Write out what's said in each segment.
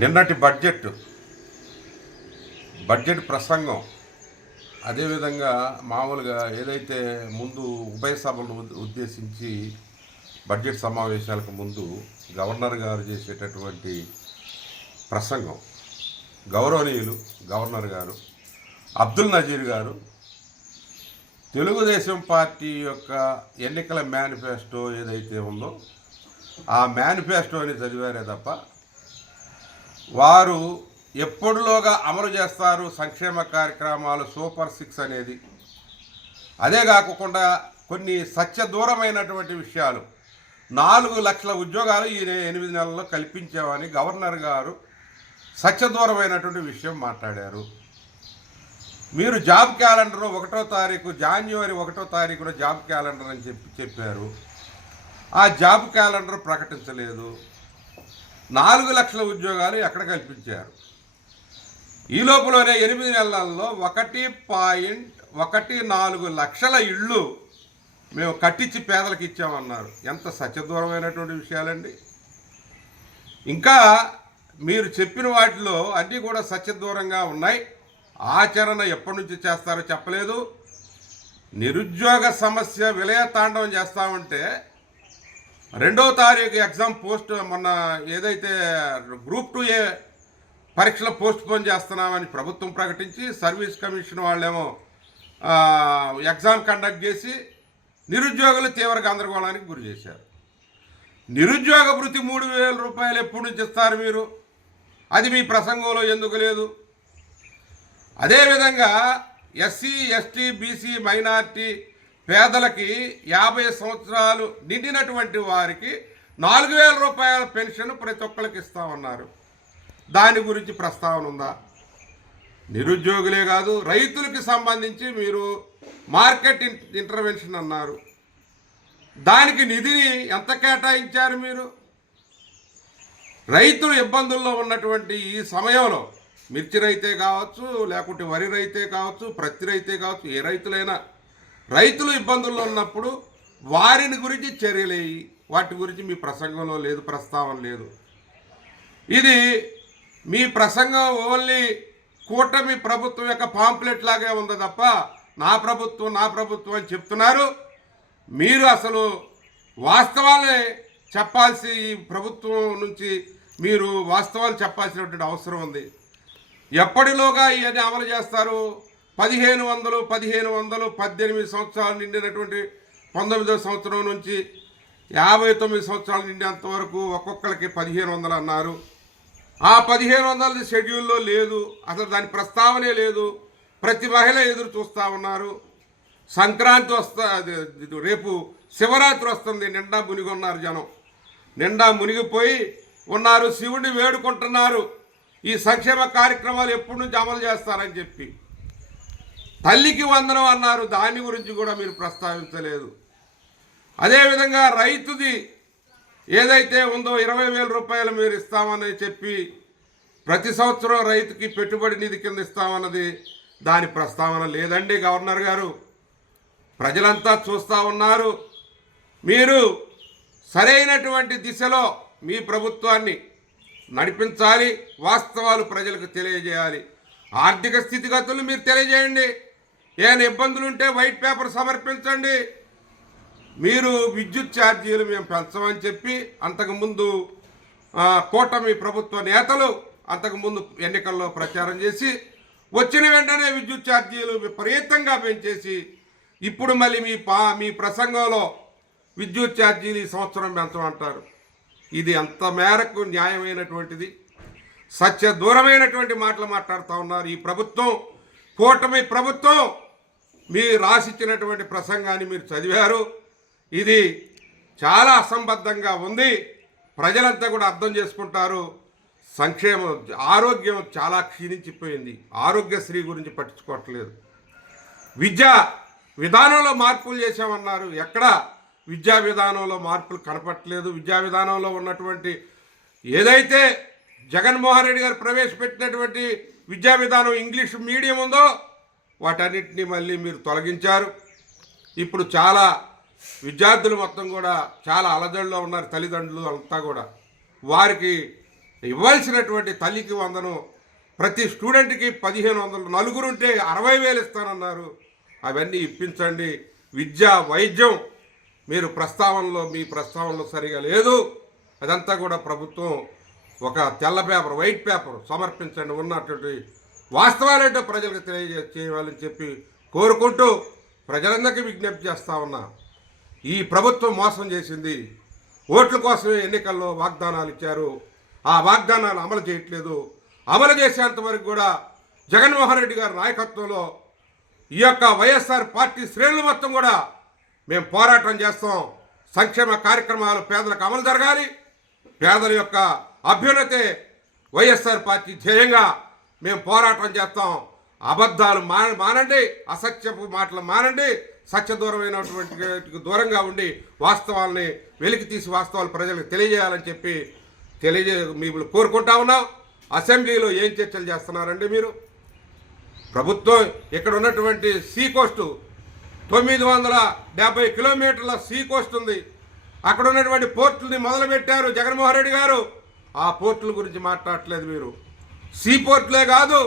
నిన్నటి బడ్జెట్ ప్రసంగం అదేవిధంగా మామూలుగా ఏదైతే ముందు ఉభయ సభలను ఉద్దేశించి బడ్జెట్ సమావేశాలకు ముందు గవర్నర్ గారు చేసేటటువంటి ప్రసంగం, గౌరవనీయులు గవర్నర్ గారు అబ్దుల్ నజీర్ గారు తెలుగుదేశం పార్టీ యొక్క ఎన్నికల మేనిఫెస్టో ఏదైతే ఉందో ఆ మేనిఫెస్టోని చదివారే తప్ప వారు ఎప్పుడులోగా అమలు చేస్తారు సంక్షేమ కార్యక్రమాలు సూపర్ 6 అనేది. అదే కాకుండా కొన్ని సత్యదూరమైనటువంటి విషయాలు, 4 లక్షల ఉద్యోగాలు ఈ 8 నెలల్లో కల్పించామని గవర్నర్ గారు సత్యదూరమైనటువంటి విషయం మాట్లాడారు. మీరు జాబ్ క్యాలెండర్ 1వ తారీఖు జనవరి 1వ తారీఖున జాబ్ క్యాలెండర్ అని చెప్పారు. ఆ జాబ్ క్యాలెండర్ ప్రకటించలేదు. 4 లక్షల ఉద్యోగాలు ఎక్కడ కల్పించారు? ఈ లోపలనే 8 నెలల్లో 1.14 లక్షల ఇళ్ళు మేము కట్టించి పేదలకు ఇచ్చామన్నారు. ఎంత సత్యదూరమైనటువంటి విషయాలండి. ఇంకా మీరు చెప్పిన వాటిలో అన్నీ కూడా సత్యదూరంగా ఉన్నాయి. ఆచరణ ఎప్పటి నుంచి చేస్తారో చెప్పలేదు. నిరుద్యోగ సమస్య విలయ తాండవం చేస్తామంటే 2వ తారీఖు ఎగ్జామ్ పోస్ట్ మొన్న ఏదైతే గ్రూప్ 2A పరీక్షలు పోస్ట్ పోన్ చేస్తున్నామని ప్రభుత్వం ప్రకటించి సర్వీస్ కమిషన్ వాళ్ళేమో ఎగ్జామ్ కండక్ట్ చేసి నిరుద్యోగులు తీవ్ర గందరగోళానికి గురి చేశారు. నిరుద్యోగ భృతి 3,000 రూపాయలు ఎప్పటి నుంచి ఇస్తారు మీరు? అది మీ ప్రసంగంలో ఎందుకు లేదు? అదేవిధంగా ఎస్సీ, ఎస్టీ, బీసీ, మైనార్టీ పేదలకి 50 సంవత్సరాలు నిండినటువంటి వారికి 4,000 రూపాయల పెన్షన్ ప్రతి ఒక్కరికి ఇస్తామన్నారు. దాని గురించి ప్రస్తావన ఉందా? నిరుద్యోగులే కాదు, రైతులకి సంబంధించి మీరు మార్కెట్ ఇంటర్వెన్షన్ అన్నారు. దానికి నిధిని ఎంత కేటాయించారు మీరు? రైతులు ఇబ్బందుల్లో ఉన్నటువంటి ఈ సమయంలో మిర్చి రైతే కావచ్చు, లేకుంటే వరి రైతే కావచ్చు, ప్రత్తి రైతే కావచ్చు, ఏ రైతులైనా రైతులు ఇబ్బందుల్లో ఉన్నప్పుడు వారిని గురించి చర్యలేయి. వాటి గురించి మీ ప్రసంగంలో లేదు, ప్రస్తావన లేదు. ఇది మీ ప్రసంగం ఓన్లీ కూటమి ప్రభుత్వం యొక్క పాంప్లెట్ లాగే ఉంది తప్ప నా ప్రభుత్వం అని చెప్తున్నారు. మీరు అసలు వాస్తవాలే చెప్పాల్సి, ఈ ప్రభుత్వం నుంచి మీరు వాస్తవాలు చెప్పాల్సినటువంటి అవసరం ఉంది. ఎప్పటిలోగా ఇవన్నీ అమలు చేస్తారు? 1500 18 సంవత్సరాలు నిండినటువంటి 19వ సంవత్సరం నుంచి 59 సంవత్సరాలు నిండేంత వరకు ఒక్కొక్కరికి 1500 అన్నారు. ఆ 1500 షెడ్యూల్లో లేదు, అసలు దాని ప్రస్తావనే లేదు. ప్రతి మహిళ ఎదురు చూస్తూ ఉన్నారు. సంక్రాంతి రేపు శివరాత్రి వస్తుంది. నిండా మునిగొన్నారు జనం, నిండా మునిగిపోయి ఉన్నారు. శివుడిని వేడుకుంటున్నారు ఈ సంక్షేమ కార్యక్రమాలు ఎప్పటి నుంచి అమలు చేస్తారని చెప్పి. తల్లికి వందనం అన్నారు, దాని గురించి కూడా మీరు ప్రస్తావించలేదు. అదేవిధంగా రైతుది ఏదైతే ఉందో 20,000 రూపాయలు మీరు ఇస్తామని చెప్పి ప్రతి సంవత్సరం రైతుకి పెట్టుబడి నిధి కింద ఇస్తామన్నది, దాని ప్రస్తావన లేదండి. గవర్నర్ గారు, ప్రజలంతా చూస్తూ ఉన్నారు. మీరు సరైనటువంటి దిశలో మీ ప్రభుత్వాన్ని నడిపించాలి, వాస్తవాలు ప్రజలకు తెలియజేయాలి. ఆర్థిక స్థితిగతులు మీరు తెలియజేయండి. ఏమైనా ఇబ్బందులు ఉంటే వైట్ పేపర్ సమర్పించండి. మీరు విద్యుత్ ఛార్జీలు మేము పెంచమని చెప్పి అంతకుముందు కూటమి ప్రభుత్వ నేతలు అంతకుముందు ఎన్నికల్లో ప్రచారం చేసి వచ్చిన వెంటనే విద్యుత్ ఛార్జీలు విపరీతంగా పెంచేసి ఇప్పుడు మళ్ళీ మీ ప్రసంగంలో విద్యుత్ ఛార్జీలు ఈ సంవత్సరం పెంచమంటారు. ఇది అంత మేరకు న్యాయమైనటువంటిది? సత్య దూరమైనటువంటి మాటలు మాట్లాడుతూ ఉన్నారు ఈ ప్రభుత్వం, కూటమి ప్రభుత్వం. మీరు రాసిచ్చినటువంటి ప్రసంగాన్ని మీరు చదివారు. ఇది చాలా అసంబద్ధంగా ఉంది. ప్రజలంతా కూడా అర్థం చేసుకుంటారు. సంక్షేమం, ఆరోగ్యం చాలా క్షీణించిపోయింది. ఆరోగ్యశ్రీ గురించి పట్టించుకోవట్లేదు. విద్యా విధానంలో మార్పులు చేశామన్నారు. ఎక్కడ విద్యా విధానంలో మార్పులు కనపట్లేదు. విద్యా విధానంలో ఉన్నటువంటి ఏదైతే జగన్మోహన్ రెడ్డి గారు ప్రవేశపెట్టినటువంటి విద్యా విధానం ఇంగ్లీష్ మీడియం ఉందో వాటన్నిటినీ మళ్ళీ మీరు తొలగించారు. ఇప్పుడు చాలా విద్యార్థులు మొత్తం కూడా చాలా అలజడిలో ఉన్నారు. తల్లిదండ్రులు అంతా కూడా వారికి ఇవ్వాల్సినటువంటి తల్లికి వందనం, ప్రతి స్టూడెంట్కి 1500, నలుగురు ఉంటే 60,000 ఇస్తానన్నారు. అవన్నీ ఇప్పించండి. విద్య, వైద్యం మీరు మీ ప్రస్తావనలో సరిగా లేదు. అదంతా కూడా ప్రభుత్వం ఒక తెల్ల పేపర్, వైట్ పేపర్ సమర్పించండి. ఉన్నటువంటి వాస్తవాలేంటో ప్రజలకు తెలియజేయాలని చెప్పి కోరుకుంటూ ప్రజలందరికీ విజ్ఞప్తి చేస్తా ఉన్నా. ఈ ప్రభుత్వం మోసం చేసింది. ఓట్ల కోసమే ఎన్నికల్లో వాగ్దానాలు ఇచ్చారు. ఆ వాగ్దానాలు అమలు చేయట్లేదు. అమలు చేసేంత వరకు కూడా జగన్మోహన్ రెడ్డి గారి నాయకత్వంలో ఈ యొక్క వైఎస్ఆర్ పార్టీ శ్రేణులు మొత్తం కూడా మేము పోరాటం చేస్తాం. సంక్షేమ కార్యక్రమాలు పేదలకు అమలు జరగాలి. పేదల యొక్క అభ్యున్నతే వైఎస్ఆర్ పార్టీ ధ్యేయంగా మేము పోరాటం చేస్తాం. అబద్ధాలు మానండి, అసత్యపు మాటలు మానండి, సత్య దూరమైనటువంటి దూరంగా ఉండి వాస్తవాలని వెలికి తీసి వాస్తవాలు ప్రజలకు తెలియజేయాలని చెప్పి మిమ్మల్ని కోరుకుంటా ఉన్నాం. అసెంబ్లీలో ఏం చర్చలు చేస్తున్నారండి మీరు? ప్రభుత్వం ఇక్కడ ఉన్నటువంటి సీ కోస్ట్ 970 కిలోమీటర్ల సీ కోస్ట్ ఉంది. అక్కడ ఉన్నటువంటి పోర్టుల్ని మొదలుపెట్టారు జగన్మోహన్ రెడ్డి గారు. ఆ పోర్టుల గురించి మాట్లాడట్లేదు మీరు. సీ పోర్టులే కాదు,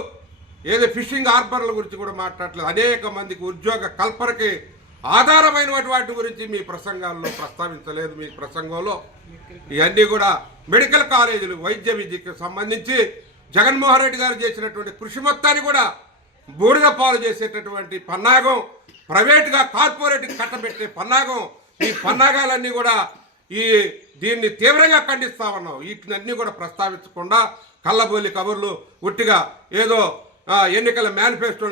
ఏదో ఫిషింగ్ హార్బర్ల గురించి కూడా మాట్లాడట్లేదు. అనేక మందికి ఉద్యోగ కల్పనకి ఆధారమైన వాటి గురించి మీ ప్రసంగాల్లో ప్రస్తావించలేదు. మీ ప్రసంగంలో ఇవన్నీ కూడా మెడికల్ కాలేజీలు, వైద్య విద్యకు సంబంధించి జగన్మోహన్ రెడ్డి గారు చేసినటువంటి కృషి మొత్తాన్ని కూడా బూడిద పాలు చేసేటటువంటి పన్నాగం, ప్రైవేటుగా కార్పొరేట్కి కట్టబెట్టే పన్నాగం, ఈ పన్నాగాలన్నీ కూడా దీన్ని తీవ్రంగా ఖండిస్తా ఉన్నాం. వీటినన్నీ కూడా ప్రస్తావించకుండా కళ్ళబోలి కబుర్లు ఉట్టిగా ఏదో ఎన్నికల మేనిఫెస్టో